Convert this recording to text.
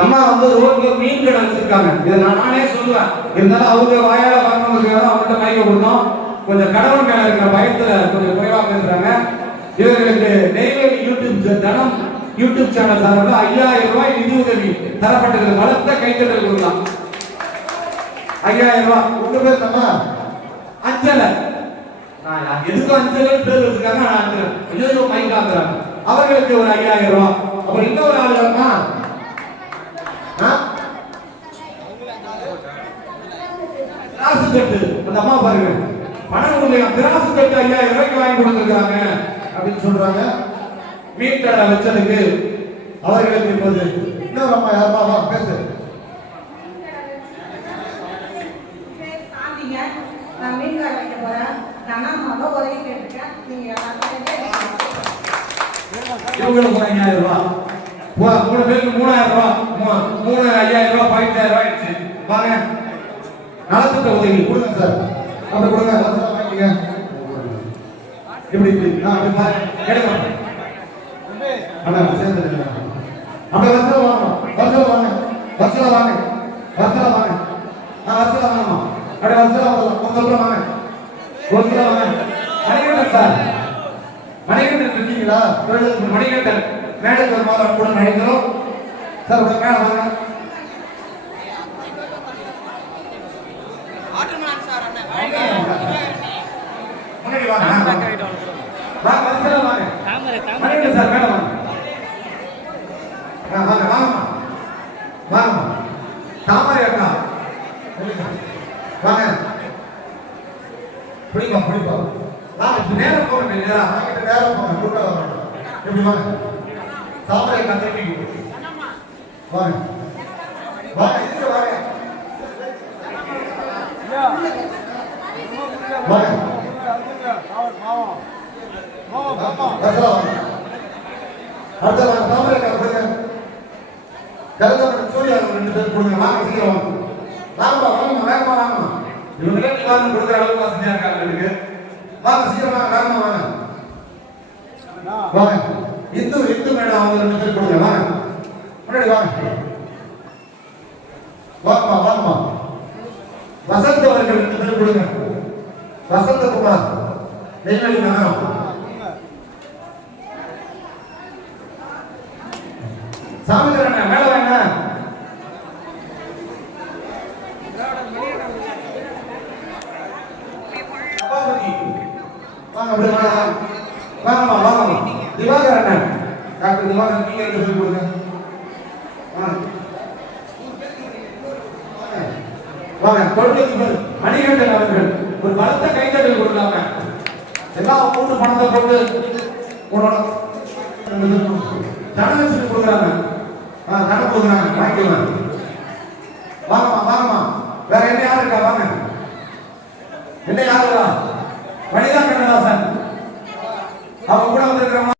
அம்மா வந்து ரோட்ல மீன் கடை வச்சிருக்காங்க. இதை நானே சொல்லுவேன். இருந்தாலும் அவங்க வாயால வரணுங்கிறதுக்காக அவங்கள்ட்ட மைக்க கொடுத்தோம். கொஞ்சம் கடவுள் மேல இருக்கிற பயத்துல கொஞ்சம் குறைவா பேசுறாங்க. இவர்களுக்கு நெய்வேலி யூடியூப் சேனல் சார்பில் 5000 ரூபாய் நிதி உதவி தரப்பட்டது. பலத்த கைத்தட்டல் கொடுக்கலாம். 5000 ரூபாய். உங்க பேர் நம்ம அஞ்சலை. நான் எதுக்கும் அஞ்சலை பேர் வச்சிருக்காங்க. நான் அஞ்சலை மைக் ஆக்குறாங்க. அவர்களுக்கு ஒரு 5000 ரூபாய். அப்புறம் இன்னொரு ஆள் யாருன்னா திராசு கட்டு. அந்த அம்மா பாருங்க, பணம் திராசு கட்டு 5000 ரூபாய்க்கு வாங்கி கொடுத்துருக்காங்க அப்படின்னு சொல்றாங்க. மீன் கடை வச்சதுக்கு அவர்களுக்கு இப்போது இன்னொரு அம்மா யாருமா பேசு. நான் மீன் கடை வைக்க போறேன். உதவி கேட்டிருக்கேன். இவங்களுக்கு 5000 ரூபாய். 3 பேருக்கு 3000 ரூபாய். 5000 ரூபாய் 5000 ரூபாய் ஆயிடுச்சு. வாங்க, நலத்திட்ட உதவி கொடுங்க சார். அப்படி கொடுங்க. வசதி வாங்கிங்க. இப்படி அப்படி பாரு எடுங்க. அண்ணா சேர்ந்து அப்படி வசதி வாங்கணும். வசதி வாங்க. வசதி வாங்க. வசதி வாங்க. வசதி வாங்கணும். அப்படி வசதி வாங்கலாம். கொஞ்சம் வாங்க. வசதி வாங்க. மணிகண்டன் சார், மணிகண்டன் இருக்கீங்களா? மணிகண்டன் மேடைக்கு ஒரு மாதிரி கூட நினைக்கிறோம் சார். உங்க மேல வாங்க. முன்னாடி வாங்க. வாங்க வசதி வாங்க. மணிகண்டன் சார் மேல வாங்க. வாங்க வாங்கம்மா வாங்கம்மா. தாமரை அக்கா வாங்க. பிடிப்பா பிடிப்பா. வாங்க நேரம் போங்க. நேரம் போங்க. கூட்ட வாங்க. எப்படி வாங்க. தாமரை அக்கா திருப்பி வாங்க. வாங்க இதுக்கு வாங்க. வாங்க. அடுத்த வாங்க. தாமரை அக்கா கொடுங்க. கருதப்பட்ட சூர்யா 2 பேர் கொடுங்க. வாங்க சீக்கிரம் வாங்க. வாங்கப்பா வாங்கம்மா. வேகமா வாங்கம்மா. இவங்களே நிவாரணம் கொடுக்குற அளவுக்கு வசதியா இருக்காங்க எனக்கு. வாங்க சீக்கிரம் வாங்க. வேகமா வாங்க. வாங்க. இந்து மேடம் அவங்க 2 பேர் கொடுங்க. வாங்க முன்னாடி வாங்க. வாங்கம்மா வாங்கம்மா. வசந்த் அவர்கள் 2 பேர் கொடுங்க. வசந்தகுமார் நெய்வேலி நகரம். சாமிகரண்ண மேல வாங்க. வாங்க அப்படி வாங்க. வாங்கம்மா வாங்கம்மா. திவாகர் அண்ணன், டாக்டர் திவாகர் நீங்க சொல்லி கொடுங்க. வாங்க. தொழிலுக்கு மணிகண்டன் அவர்கள் ஒரு பலத்த கைத்தட்டல் கொடுக்கலாங்க. எல்லாம் கூட்டு பணத்தை போட்டு தனக்கு சொல்லி கொடுக்குறாங்க. தன கொடுக்குறாங்க. வாங்கிக்கலாம். வாங்கம்மா வாங்கம்மா. வேற என்ன யாரு இருக்கா? வாங்க. என்ன யாருடா? வனிதா கண்ணதாசன் அவங்க கூட வந்திருக்கிறவங்க